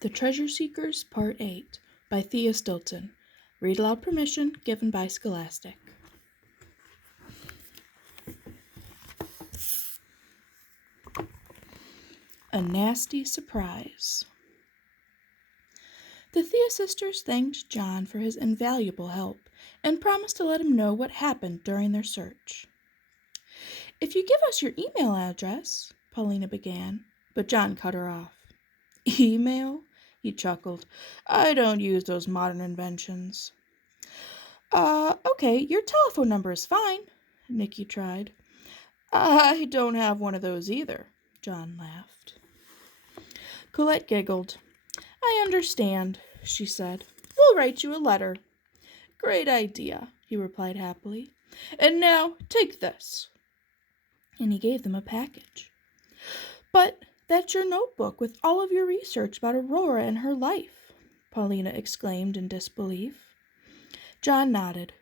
The Treasure Seekers, Part 8, by Thea Stilton. Read aloud permission given by Scholastic. A Nasty Surprise. The Thea sisters thanked John for his invaluable help and promised to let him know what happened during their search. "If you give us your email address," Paulina began, but John cut her off. "Email?" he chuckled. "I don't use those modern inventions." Okay, your telephone number is fine," Nikki tried. "I don't have one of those either," John laughed. Colette giggled. "I understand," she said. "We'll write you a letter." "Great idea," he replied happily. "And now, take this." And he gave them a package. "But that's your notebook with all of your research about Aurora and her life," Paulina exclaimed in disbelief. John nodded.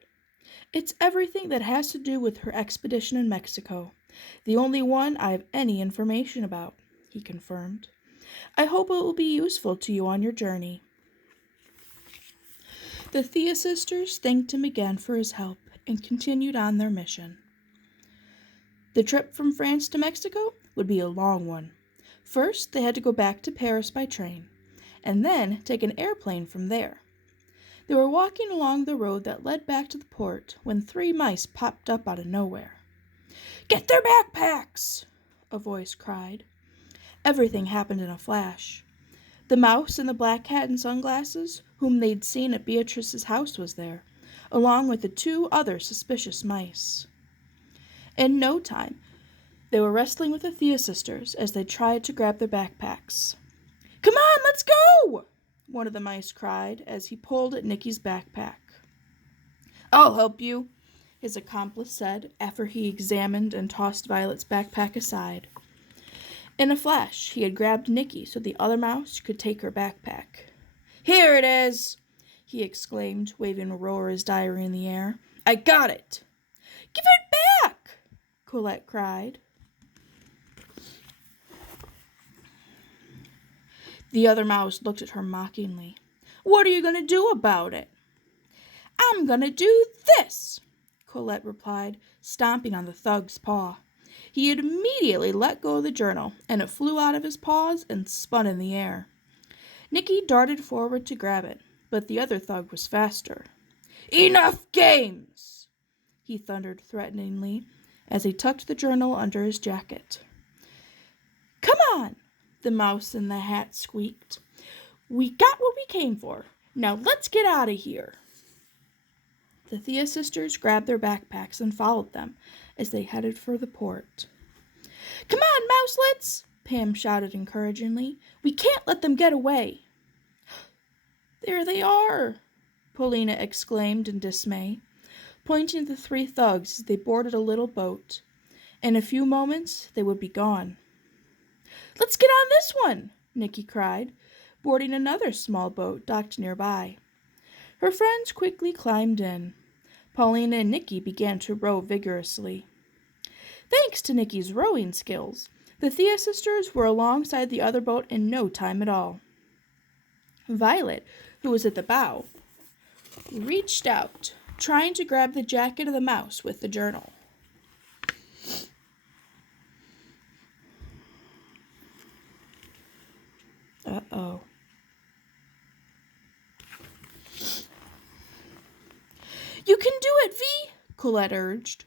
"It's everything that has to do with her expedition in Mexico. The only one I have any information about," he confirmed. "I hope it will be useful to you on your journey." The Thea sisters thanked him again for his help and continued on their mission. The trip from France to Mexico would be a long one. First, they had to go back to Paris by train, and then take an airplane from there. They were walking along the road that led back to the port when 3 mice popped up out of nowhere. "Get their backpacks!" a voice cried. Everything happened in a flash. The mouse in the black hat and sunglasses, whom they'd seen at Beatrice's house, was there, along with the 2 other suspicious mice. In no time, they were wrestling with the Thea sisters as they tried to grab their backpacks. "Come on, let's go!" one of the mice cried as he pulled at Nikki's backpack. "I'll help you," his accomplice said after he examined and tossed Violet's backpack aside. In a flash, he had grabbed Nikki so the other mouse could take her backpack. "Here it is!" he exclaimed, waving Aurora's diary in the air. "I got it!" "Give it back!" Colette cried. The other mouse looked at her mockingly. "What are you going to do about it?" "I'm going to do this!" Colette replied, stomping on the thug's paw. He had immediately let go of the journal, and it flew out of his paws and spun in the air. Nikki darted forward to grab it, but the other thug was faster. "Enough games!" he thundered threateningly as he tucked the journal under his jacket. "Come on!" the mouse in the hat squeaked. "We got what we came for. Now let's get out of here." The Thea sisters grabbed their backpacks and followed them as they headed for the port. "Come on, mouselets!" Pam shouted encouragingly. "We can't let them get away." "There they are!" Paulina exclaimed in dismay, pointing to the 3 thugs as they boarded a little boat. In a few moments, they would be gone. "Let's get on this one!" Nikki cried, boarding another small boat docked nearby. Her friends quickly climbed in. Paulina and Nikki began to row vigorously. Thanks to Nikki's rowing skills, the Thea sisters were alongside the other boat in no time at all. Violet, who was at the bow, reached out, trying to grab the jacket of the mouse with the journal. Uh-oh. "You can do it, Vi!" Colette urged.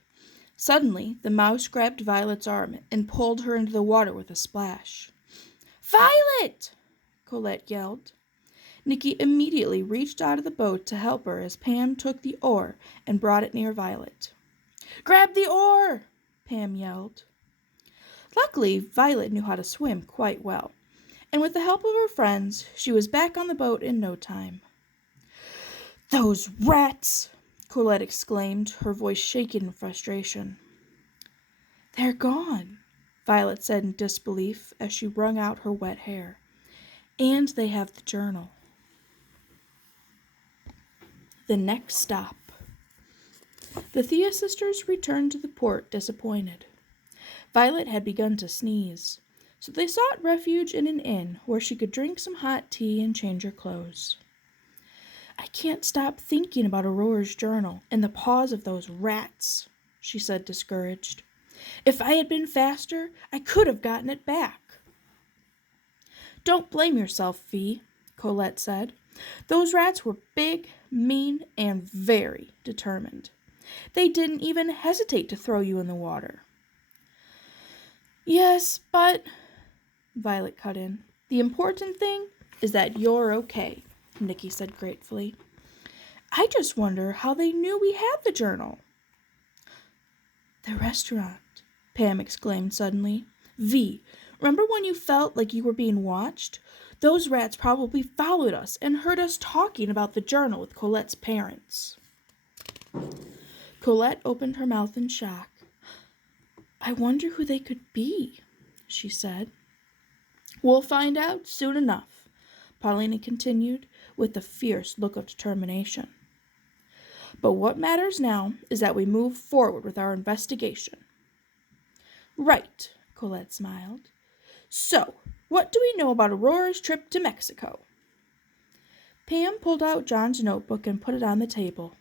Suddenly, the mouse grabbed Violet's arm and pulled her into the water with a splash. "Violet!" Colette yelled. Nikki immediately reached out of the boat to help her as Pam took the oar and brought it near Violet. "Grab the oar!" Pam yelled. Luckily, Violet knew how to swim quite well, and with the help of her friends, she was back on the boat in no time. "Those rats!" Colette exclaimed, her voice shaking in frustration. "They're gone," Violet said in disbelief as she wrung out her wet hair. "And they have the journal." The next stop. The Thea sisters returned to the port disappointed. Violet had begun to sneeze. so they sought refuge in an inn where she could drink some hot tea and change her clothes. I can't stop thinking about Aurora's journal and the paws of those rats, she said, discouraged. If I had been faster, I could have gotten it back. Don't blame yourself, Fee, Colette said. Those rats were big, mean, and very determined. They didn't even hesitate to throw you in the water. Yes, but, Violet cut in, the important thing is that you're okay, Nikki said gratefully. I just wonder how they knew we had the journal. The restaurant, Pam exclaimed suddenly. V, remember when you felt like you were being watched? Those rats probably followed us and heard us talking about the journal with Colette's parents. Colette opened her mouth in shock. I wonder who they could be, she said. We'll find out soon enough, Paulina continued with a fierce look of determination. But what matters now is that we move forward with our investigation. Right, Colette smiled. So, what do we know about Aurora's trip to Mexico? Pam pulled out John's notebook and put it on the table.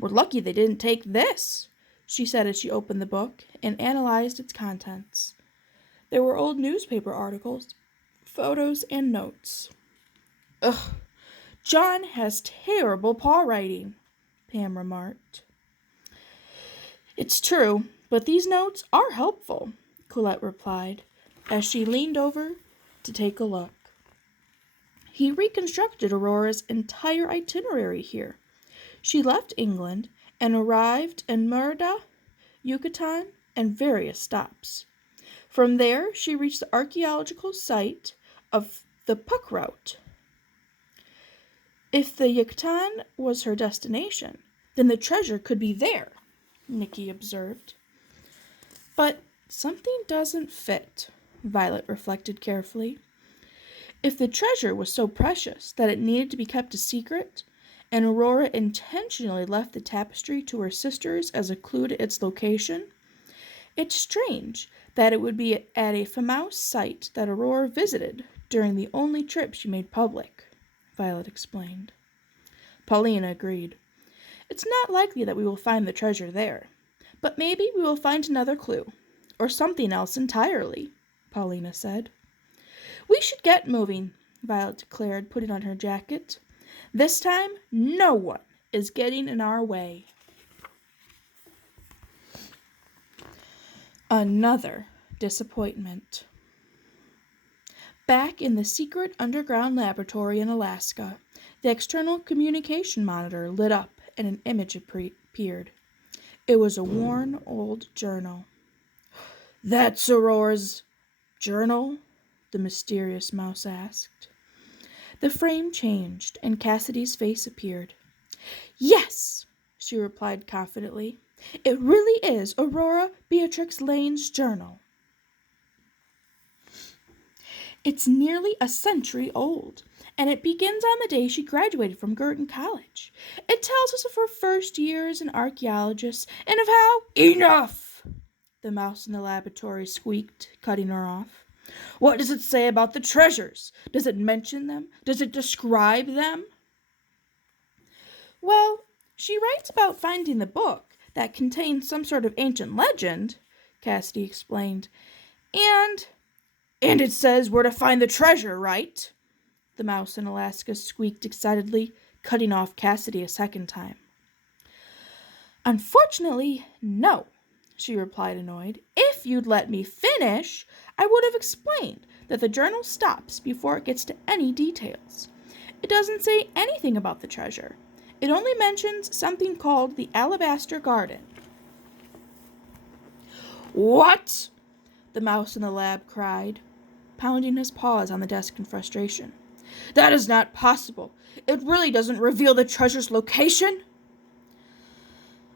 We're lucky they didn't take this, she said as she opened the book and analyzed its contents. There were old newspaper articles, photos, and notes. Ugh, John has terrible paw writing, Pam remarked. It's true, but these notes are helpful, Colette replied, as she leaned over to take a look. He reconstructed Aurora's entire itinerary here. She left England and arrived in Merida, Yucatan, and various stops. From there, she reached the archaeological site of the Puck Route. If the Yucatan was her destination, then the treasure could be there, Nikki observed. But something doesn't fit, Violet reflected carefully. If the treasure was so precious that it needed to be kept a secret, and Aurora intentionally left the tapestry to her sisters as a clue to its location, it's strange that it would be at a famous site that Aurora visited during the only trip she made public, Violet explained. Paulina agreed. It's not likely that we will find the treasure there, but maybe we will find another clue, or something else entirely, Paulina said. We should get moving, Violet declared, putting on her jacket. This time, no one is getting in our way. Another disappointment. Back in the secret underground laboratory in Alaska, the external communication monitor lit up and an image appeared. It was a worn old journal. That's Aurora's journal? The mysterious mouse asked. The frame changed, and Cassidy's face appeared. Yes, she replied confidently. It really is Aurora Beatrix Lane's journal. It's nearly a century old, and it begins on the day she graduated from Girton College. It tells us of her first year as an archaeologist and of how— Enough! The mouse in the laboratory squeaked, cutting her off. What does it say about the treasures? Does it mention them? Does it describe them? Well, she writes about finding the book that contains some sort of ancient legend, Cassidy explained. And it says where to find the treasure, right? The mouse in Alaska squeaked excitedly, cutting off Cassidy a second time. Unfortunately, no, she replied, annoyed. If you'd let me finish, I would have explained that the journal stops before it gets to any details. It doesn't say anything about the treasure. It only mentions something called the Alabaster Garden. What? The mouse in the lab cried, pounding his paws on the desk in frustration. That is not possible. It really doesn't reveal the treasure's location.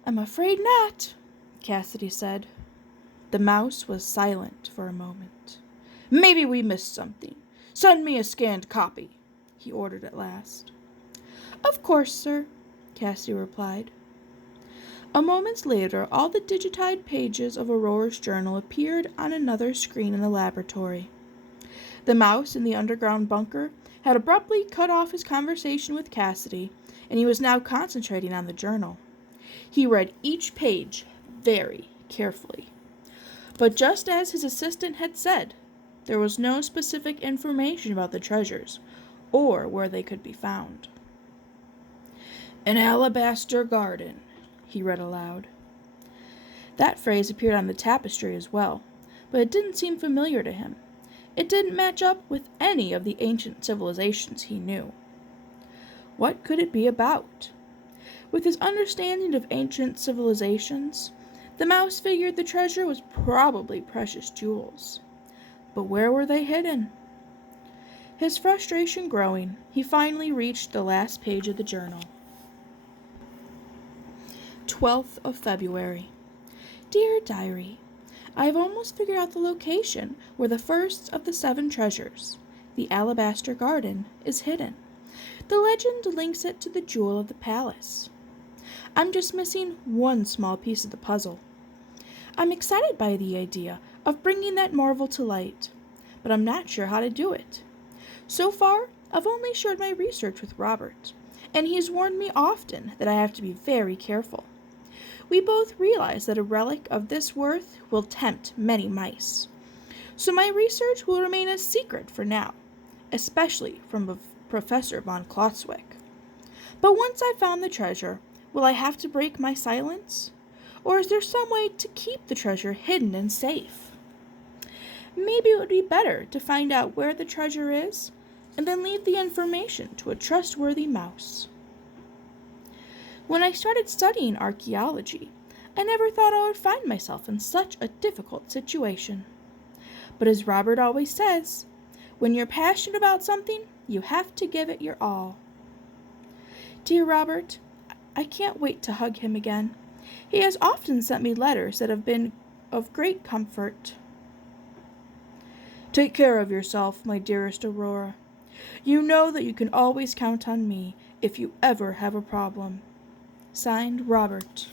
I'm afraid not, Cassidy said. The mouse was silent for a moment. Maybe we missed something. Send me a scanned copy, he ordered at last. Of course, sir, Cassidy replied. A moment later, all the digitized pages of Aurora's journal appeared on another screen in the laboratory. The mouse in the underground bunker had abruptly cut off his conversation with Cassidy, and he was now concentrating on the journal. He read each page very carefully. But just as his assistant had said, there was no specific information about the treasures, or where they could be found. "An alabaster garden," he read aloud. That phrase appeared on the tapestry as well, but it didn't seem familiar to him. It didn't match up with any of the ancient civilizations he knew. What could it be about? With his understanding of ancient civilizations, the mouse figured the treasure was probably precious jewels. But where were they hidden? His frustration growing, he finally reached the last page of the journal. 12th of February. Dear Diary, I have almost figured out the location where the first of the 7 treasures, the alabaster garden, is hidden. The legend links it to the jewel of the palace. I'm just missing one small piece of the puzzle. I'm excited by the idea of bringing that marvel to light, but I'm not sure how to do it. So far, I've only shared my research with Robert, and he's warned me often that I have to be very careful. We both realize that a relic of this worth will tempt many mice, so my research will remain a secret for now, especially from Professor von Klotzwick. But once I've found the treasure, will I have to break my silence? Or is there some way to keep the treasure hidden and safe? Maybe it would be better to find out where the treasure is, and then leave the information to a trustworthy mouse. When I started studying archaeology, I never thought I would find myself in such a difficult situation. But as Robert always says, when you're passionate about something, you have to give it your all. Dear Robert, I can't wait to hug him again. He has often sent me letters that have been of great comfort. Take care of yourself, my dearest Aurora. You know that you can always count on me if you ever have a problem. Signed, Robert.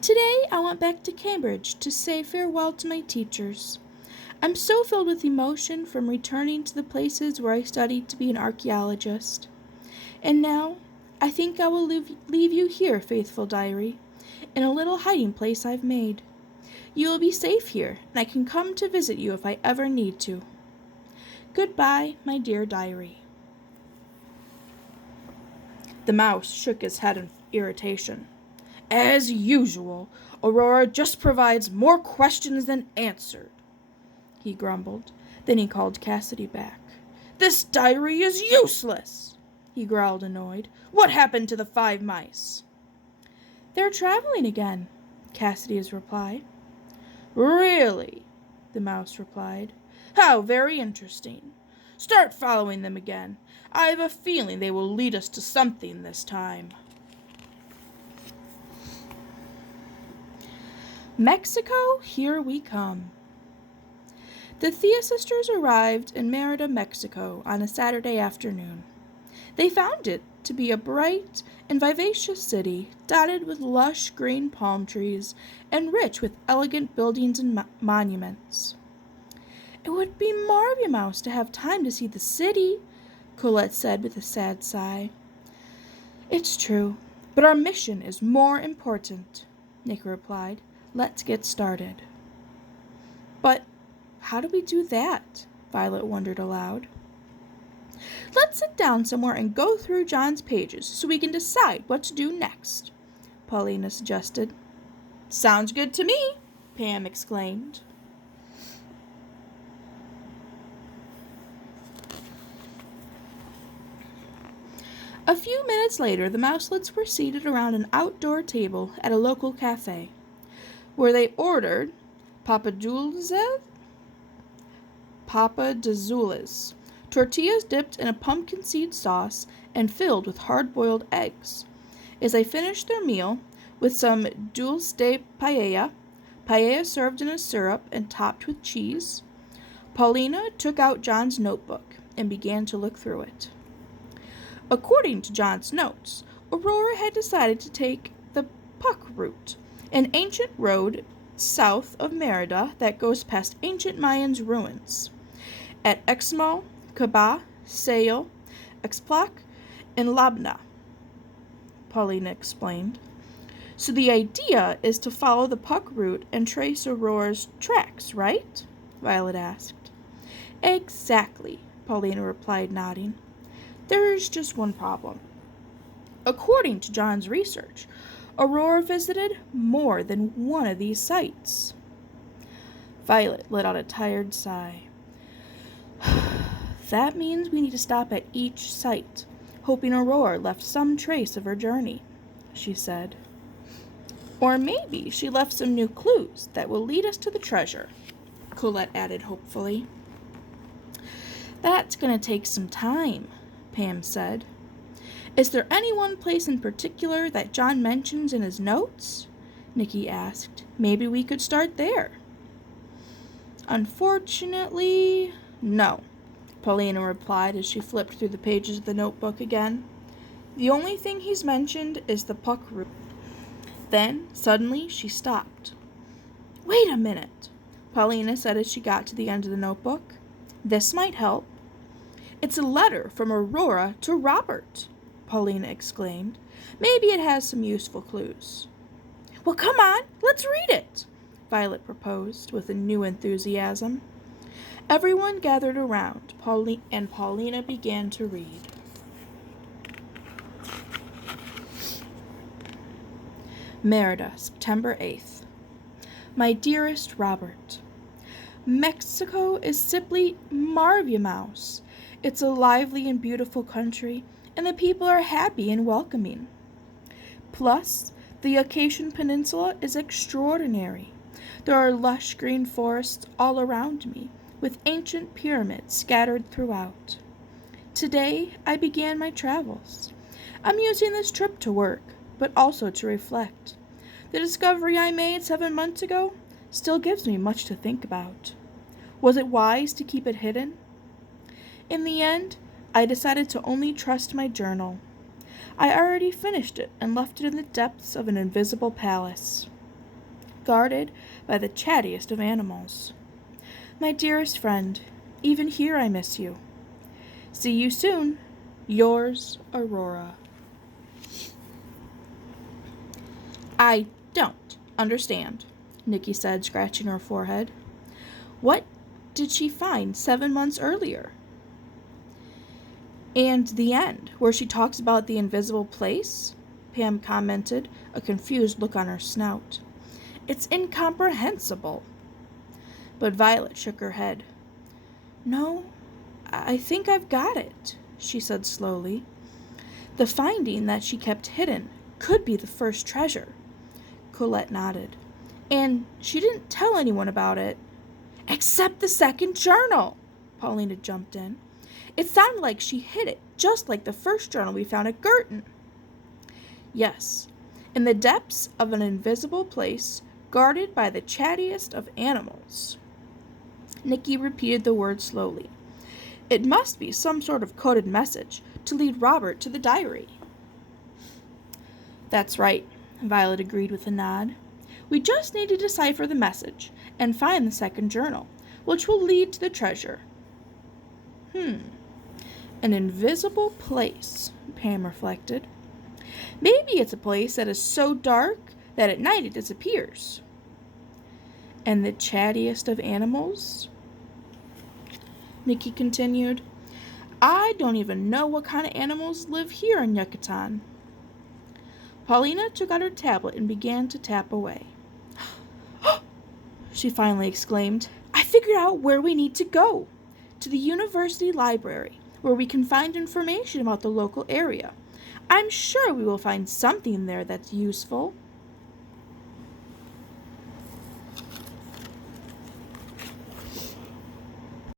Today I went back to Cambridge to say farewell to my teachers. I'm so filled with emotion from returning to the places where I studied to be an archaeologist. And now, I think I will leave you here, faithful diary, in a little hiding place I've made. You will be safe here, and I can come to visit you if I ever need to. Goodbye, my dear diary. The mouse shook his head in irritation. As usual, Aurora just provides more questions than answered, he grumbled. Then he called Cassidy back. This diary is useless, he growled, annoyed. What happened to the 5 mice? They're traveling again, Cassidy's reply. Really? The mouse replied. How very interesting. Start following them again. I have a feeling they will lead us to something this time. Mexico, here we come. The Thea sisters arrived in Merida, Mexico on a Saturday afternoon. They found it to be a bright and vivacious city dotted with lush green palm trees and rich with elegant buildings and monuments. It would be marvelous to have time to see the city, Colette said with a sad sigh. It's true, but our mission is more important, Nick replied. Let's get started. But how do we do that? Violet wondered aloud. Let's sit down somewhere and go through John's pages so we can decide what to do next, Paulina suggested. Sounds good to me, Pam exclaimed. A few minutes later, the Mouselets were seated around an outdoor table at a local cafe, where they ordered papadulzes, tortillas dipped in a pumpkin seed sauce and filled with hard-boiled eggs. As they finished their meal with some dulce de paella served in a syrup and topped with cheese, Paulina took out John's notebook and began to look through it. According to John's notes, Aurora had decided to take the Puck route, an ancient road south of Merida that goes past ancient Mayans ruins. At Exmo, Kaba, Sayo, Explac, and Labna, Paulina explained. So the idea is to follow the Puck route and trace Aurora's tracks, right? Violet asked. Exactly, Paulina replied, nodding. There's just one problem. According to John's research, Aurora visited more than one of these sites. Violet let out a tired sigh. That means we need to stop at each site, hoping Aurora left some trace of her journey, she said. Or maybe she left some new clues that will lead us to the treasure, Colette added hopefully. That's going to take some time, Pam said. Is there any one place in particular that John mentions in his notes? Nikki asked. Maybe we could start there. Unfortunately, no, Paulina replied as she flipped through the pages of the notebook again. The only thing he's mentioned is the Puck route. Then, suddenly, she stopped. Wait a minute, Paulina said as she got to the end of the notebook. This might help. It's a letter from Aurora to Robert, Paulina exclaimed. Maybe it has some useful clues. Well, come on, let's read it, Violet proposed with a new enthusiasm. Everyone gathered around, and Paulina began to read. Merida, September 8th. My dearest Robert, Mexico is simply marvelous. It's a lively and beautiful country, and the people are happy and welcoming. Plus, the Acacian Peninsula is extraordinary. There are lush green forests all around me, with ancient pyramids scattered throughout. Today, I began my travels. I'm using this trip to work, but also to reflect. The discovery I made 7 months ago still gives me much to think about. Was it wise to keep it hidden? In the end, I decided to only trust my journal. I already finished it and left it in the depths of an invisible palace, guarded by the chattiest of animals. My dearest friend, even here I miss you. See you soon. Yours, Aurora. I don't understand, Nikki said, scratching her forehead. What did she find 7 months earlier? And the end, where she talks about the invisible place? Pam commented, a confused look on her snout. It's incomprehensible. But Violet shook her head. No, I think I've got it, she said slowly. The finding that she kept hidden could be the first treasure. Colette nodded. And she didn't tell anyone about it. Except the second journal, Paulina jumped in. It sounded like she hid it, just like the first journal we found at Girton. Yes, in the depths of an invisible place, guarded by the chattiest of animals. Nikki repeated the word slowly. It must be some sort of coded message to lead Robert to the diary. That's right, Violet agreed with a nod. We just need to decipher the message and find the second journal, which will lead to the treasure. An invisible place, Pam reflected. Maybe it's a place that is so dark that at night it disappears. And the chattiest of animals? Nikki continued. I don't even know what kind of animals live here in Yucatan. Paulina took out her tablet and began to tap away. She finally exclaimed, I figured out where we need to go. To the university library, where we can find information about the local area. I'm sure we will find something there that's useful.